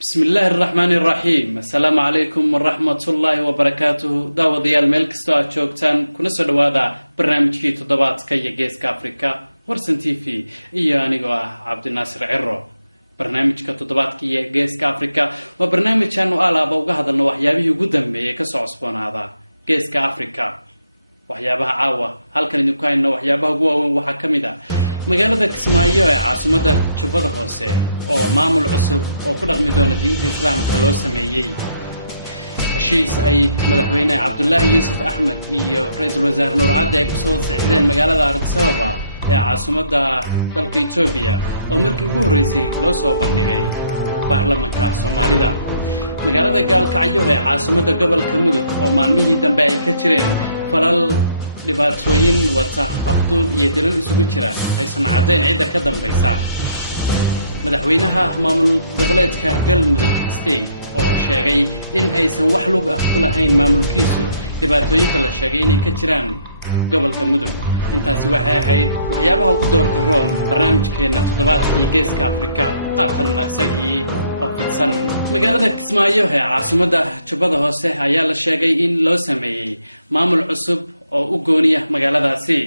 بسم الله الرحمن الرحيم السلام عليكم ورحمة الله وبركاته داوديال ميلكستو أجوكتان كنا سدوادا برنامجكي تضباط كي جيسك أفريكا ورسن تي في إيانيغو عبد الناصر عرو برنامجك تضباط كي جيسك أفريكا وبرنامج كانوا آلا بوغا هذا النوحيابي قدام بي كسو عصبون هذا جيسك أفريكا وحيابها عاوة هل كان يدوكاين وحيابها قوة وحكمدا magaalada Kismaayo ee caasimada Jubbada Hoose oo maamul cusub oo ku dhaqmi doona diinta Islaamka loo sameeyay heshiis ay madaxweyne Cabdullaahi Yuusuf Axmed iyo ra'iisul wasaare Nuur Cadde ay ku soo saxiixdeen magaalada Addis Ababa ee caasimada dalka Itoobiya oo markii ugu horeysay loo soo bandhigay baarlamaanka Soomaalida magaalada Gaalkacyo ee caasimada gobolka Mudug oo maalmihii dambe ay ka jireen falal dhibaatooyin wata afduub iyo dilal isugu jira aysan cadeyn cid ka dambaysa madaxweynaha maamul goboleedka Galmudug State oo sheegay in aysan wax lug ah ku lahayn maamulkiisu dhibaatooyinka la sheegay inay ka jiraan gobolka Mudug intaasi waxay ahayd waxyaabaha ugu doorka roon barnaamijkeena toddobaadkii geeska Afrika qaatan asagii ofidsan magaalada Kismaayo ee caasimada Jubbada Hoose ayaa la sheegay in loo sameeyay maamul cusub oo u gooniya magaaladaasi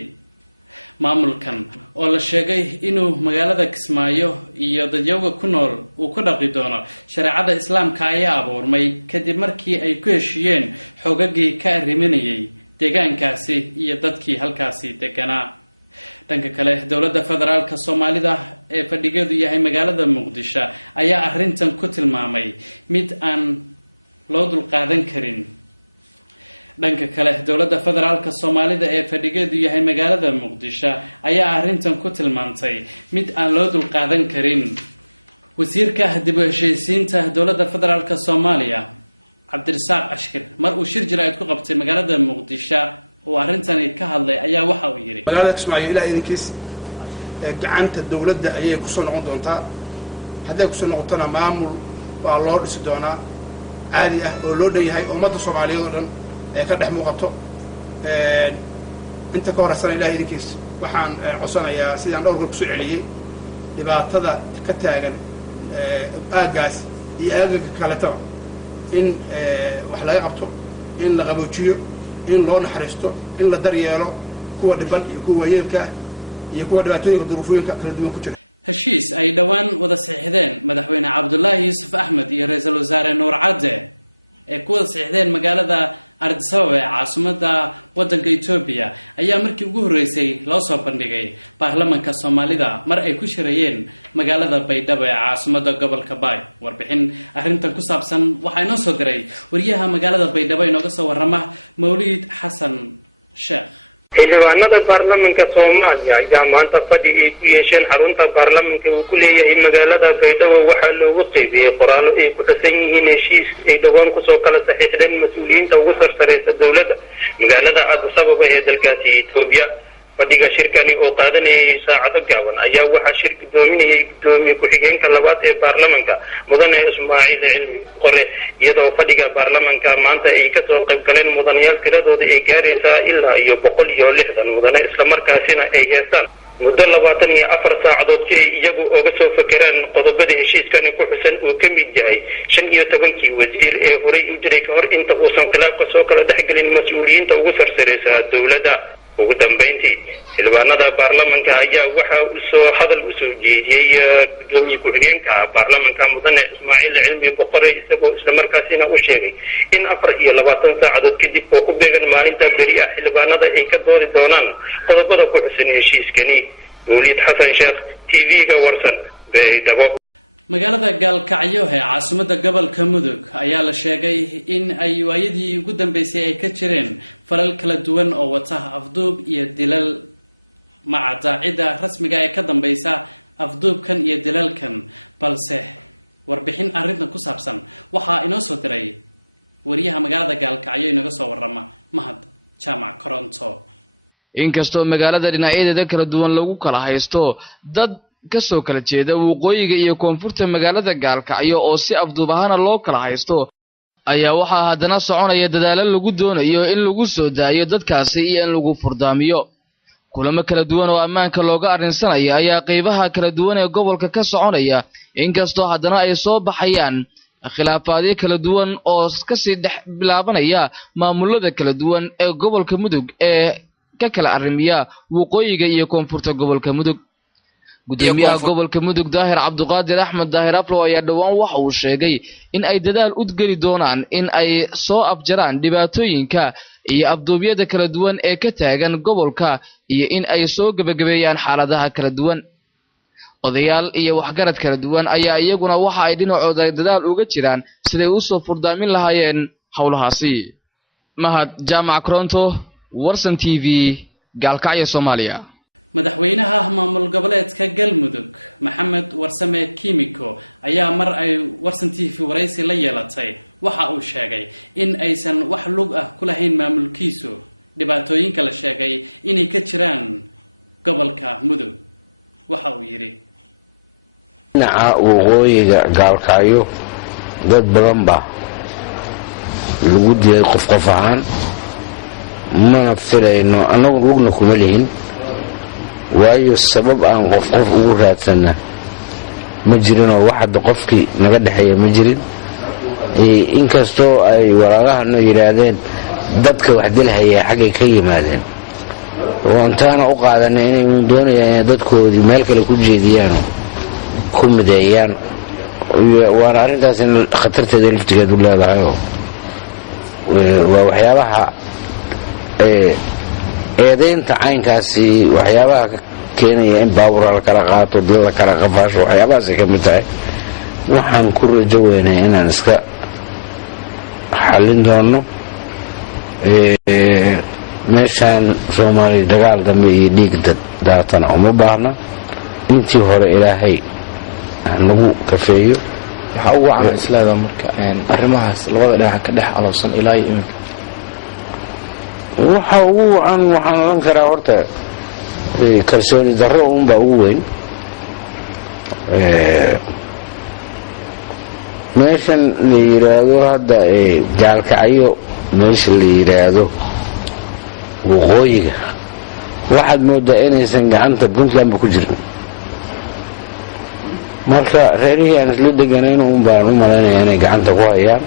maamulkan oo la sheegay inuu magaalada Kismaayo iyo dadyoga ku nool uu ku dhaqi doono shariicada Islaamka ayaa abuurmay kadib markii ay ku heshiyeen xogagii ka arriminayay deegaankaasi iyo dadkii halkaasi deganaa dhanka kale dawladda federaalka Soomaalida ee fadhigeedu yahay magaalada Muqdisho ayaa arrintan ku tilmaamay mid aan loo dul qaadan karin dhanka kale dawladda federaalka Soomaalida ee fadhigeedu yahay magaalada Muqdisho ayaa arrintan ku tilmaantay mid aan loo dul qaadan karin wasiirka dib u heshiisiinta dawladda federaalka Soomaaliya Cabdirasaaq Ashkir mar uu shir jiraayad ku qabtay magaalada Muqdisho oo arrintan ka hadlay ayaa waxa uu yiri magaalada Kismaayo ilaa idinkiis gacanta dawladda ayay ku soo noqon doontaa haddii ku soo noqotana maamul waa loo dhisi doonaa caadi ah oo loo dhanyahay ummadda Soomaaliyeed oo dhan ee ka dhex muuqato inta ka horeysan ilaahay idinkiis waxaan codsanayaa sidaan dhowr goor ku soo celiyay dhibaatada ka taagan aagaas iyo aagaga kaleeto in wax laga qabto in la qaboojiyo in loo naxariisto in la daryeelo kuwa dhiban iyo kuwa yeelka iyo kuwa dhibaatooyinka duruufooyinka kala duwan ku jira heshiis ay dhawaan wada saxiixdeen madaxweyne Cabdullaahi Yuusuf Axmed iyo ra'iisul wasaare Nuur Cadde ee ku wada saxiixdeen magaalada Addis Ababa ee caasimada wadanka Itoobiya ayaa markii ugu horeysay loo soo bandhigay baarlamaanka Soomaalida mar ay ku shirayeen magaalada Baydhabo ee caasimada gobolka Baay warbixin arrintan ku saabsan waxa inoo soo diray wariyaha magaalada Baydhabo inooga soo warrama Mawlid Xasan Sheekh xildhibaanada baarlamaanka Soomaaliya ayaa maanta fadhi ay ku yeesheen xarunta baarlamaanka uu ku leeyahay magaalada Baydhabo waxaa loogu qeybiyay qoraallo ay ku dhasan yihiin heshiis ay dhawaan ku soo kala saxiixdeen mas'uuliyiinta ugu sarreeya dawladda magaalada Addis Ababa ee dalkaasi Itoobiya fadhiga shirkani oo qaadanayay saacado gaaban ayaa waxaa shir gudoominayay gudoomiye ku-xigeenka labaad ee baarlamaanka mudane Ismaaciil Cilmi Qore iyadoo fadhiga baarlamaanka maanta ay ka soo qayb galeen mudanayaal tiradooda ay gaaraysaa ilaa iyo 160 mudane isla markaasina ay heestaan muddo 24 saacadood si ay iyagu uga soo fakeraan qodobada heshiiskani ku xusan uu ka mid yahay 15 wasiir ee horay u jiray ka hor inta uusan khilaafka soo kala dhexgelin mas'uuliyiinta ugu sarreeya dawladda ugu dambeyntii xildhibaanada baarlamaanka ayaa waxa uu soo hadal u soo jeediyay gudoomiye ku-xigeenka baarlamaanka mudane Ismaaciil Cilmi Qore isagoo isla markaasina u sheegay in 24 saacadood kadib oo ku beegan maalinta beri ah xildhibaanada ay ka doodi doonaan qodobada ku xusan heshiiskani Mawlid Xasan Sheekh TV-ga warsan Baydhabo magaalada Gaalkacyo ee caasimada gobolka Mudug ayaa la sheegay in ay waayadii ugu dambeysay ay ka jireen falal kala duwan oo wata afduub iyo dilal macadaacida rasmiga ee ka dambaysa afduubkan iyo dilalkan balse warbixin arrintan ku saabsan waxa inoo soo diray wariyaha magaalada Gaalkacyo inaga soo warrama Mahad Jaamac Koronto inkastoo magaalada dhinacyadeeda kala duwan lagu kala haysto dad ka soo kala jeeda waqooyiga iyo koonfurta magaalada Gaalkacyo oo si afduub ahaan loo kala haysto ayaa waxaa haddana soconaya dadaalo lagu doonayo in lagu soo daayo dadkaasi iyo in lagu furdaamiyo kulamo kala duwan oo ammaanka looga arrinsanaya ayaa qaybaha kala duwan ee gobolka ka soconaya inkastoo haddana ay soo baxayaan khilaafaadyo kala duwan oo ka sii dhex bilaabanaya maamulada kala duwan ee gobolka Mudug ee ka kala arrimiya waqooyiga iyo koonfurta gobolka Mudug gudoomiyaha gobolka Mudug Daahir Cabduqaadir Axmed Daahir Aflo ayaa dhawaan waxa uu sheegay in ay dadaal u geli doonaan in ay soo afjaraan dhibaatooyinka iyo afduubyada kala duwan ee ka taagan gobolka iyo in ay soo gabagabeeyaan xaaladaha kala duwan odayaal iyo waxgarad kala duwan ayaa iyaguna waxa ay dhinacooda dadaal uga jiraan siday u soo furdaamin lahaayeen hawlahaasi mahad jaamac Koronto Warsan TV Gaalkacyo Soomaaliya madaxweynaha maamul goboleedka Galmudug Maxamed Warsame Kimiko ayaa mar ay Warsan TV waraysi la yeelatay waxa uu sheegay in aysan wax lug ah ku lahayn maamulkiisu dhibaatooyinka la sheegay inay ka jiraan gobolka Mudug waxa uu yiri dhinaca waqooyiga Gaalkacyo dad badan ba lagu diiday qof ahaan mana filayno anagu lugna kuma lihin waayo sabab aan qof ugu raadsana ma jirino waxa qofkii naga dhaxeeya ma jirin inkastoo ay walaalahan yiraahdeen dadka wax dilhaya xagay ka yimaadeen wantaana u qaadanay inay doonayaan dadkoodii meel kale ku jeediyaan ku mideeyaan waana arrintaas in khatarteeda laftigeedu leedahay waa waxyaabaha eedeynta caynkaasi waxyaabaha keenaya in baabuur la kala qaato dad la kala qafaasho waxyaabahaas ka mid tahay waxaan ku rajo weynay inaan iska xallin doono meeshaan Soomaali dagaal dambe iyo dhiig daatana uma baahna intii hore ilaahay nagu kafeeyo waxa ugu caan islaada marka arrimahaas labada dhinac ka dhex aloosan ilaa imika waxa ugu aan waxaan oran karaa horta kalsooni darro uunba ugu weyn meeshan la yiraahdo hadda Gaalkacyo meesha la yiraahdo waqooyiga waxaad moodaa inaysan gacanta Puntland ku jirin marka reerihii aan isla deganayn uun baan u maleynayaa inay gacanta ku hayaan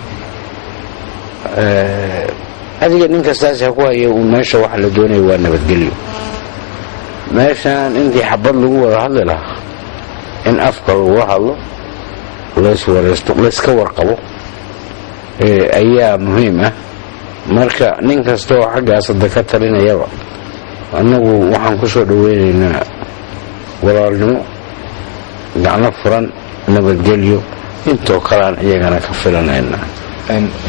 adiga ninka saas ku haya uu meesha wax la doonayo waa nabadgelyo meeshaan intii xabad lagu wada hadli lahaa in afka lagu hadlo la iska warqabo ayaa muhiim ah marka nin kastoo xaggaas ka talinayaba annagu waxaan ku soo dhaweynaynaa walaalnimo gacno furan nabadgelyo intoo kalaan iyagana ka filanaynaa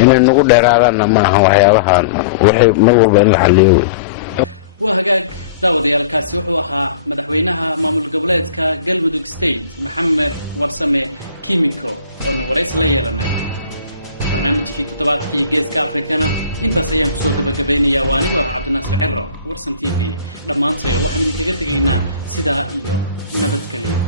inay nagu dheeraadana ma aha waxyaabahan waxay mar walba in la xalliyo waa hagaag daawadayaalkaasi wuxuu ahaa madaxweynaha maamul goboleedka Galmudug State Maxamed Warsame Kimiko oo waraysi la yeelanay barnaamijkii toddobaadkii geeska Afrikana intaas ayaan ku soo gabagabeynayaa waa anigoo Cabdinaasir Cirro Warsan TV dhamaantay waxaan idinkaga tegaynaa sidaa iyo nabadgelyo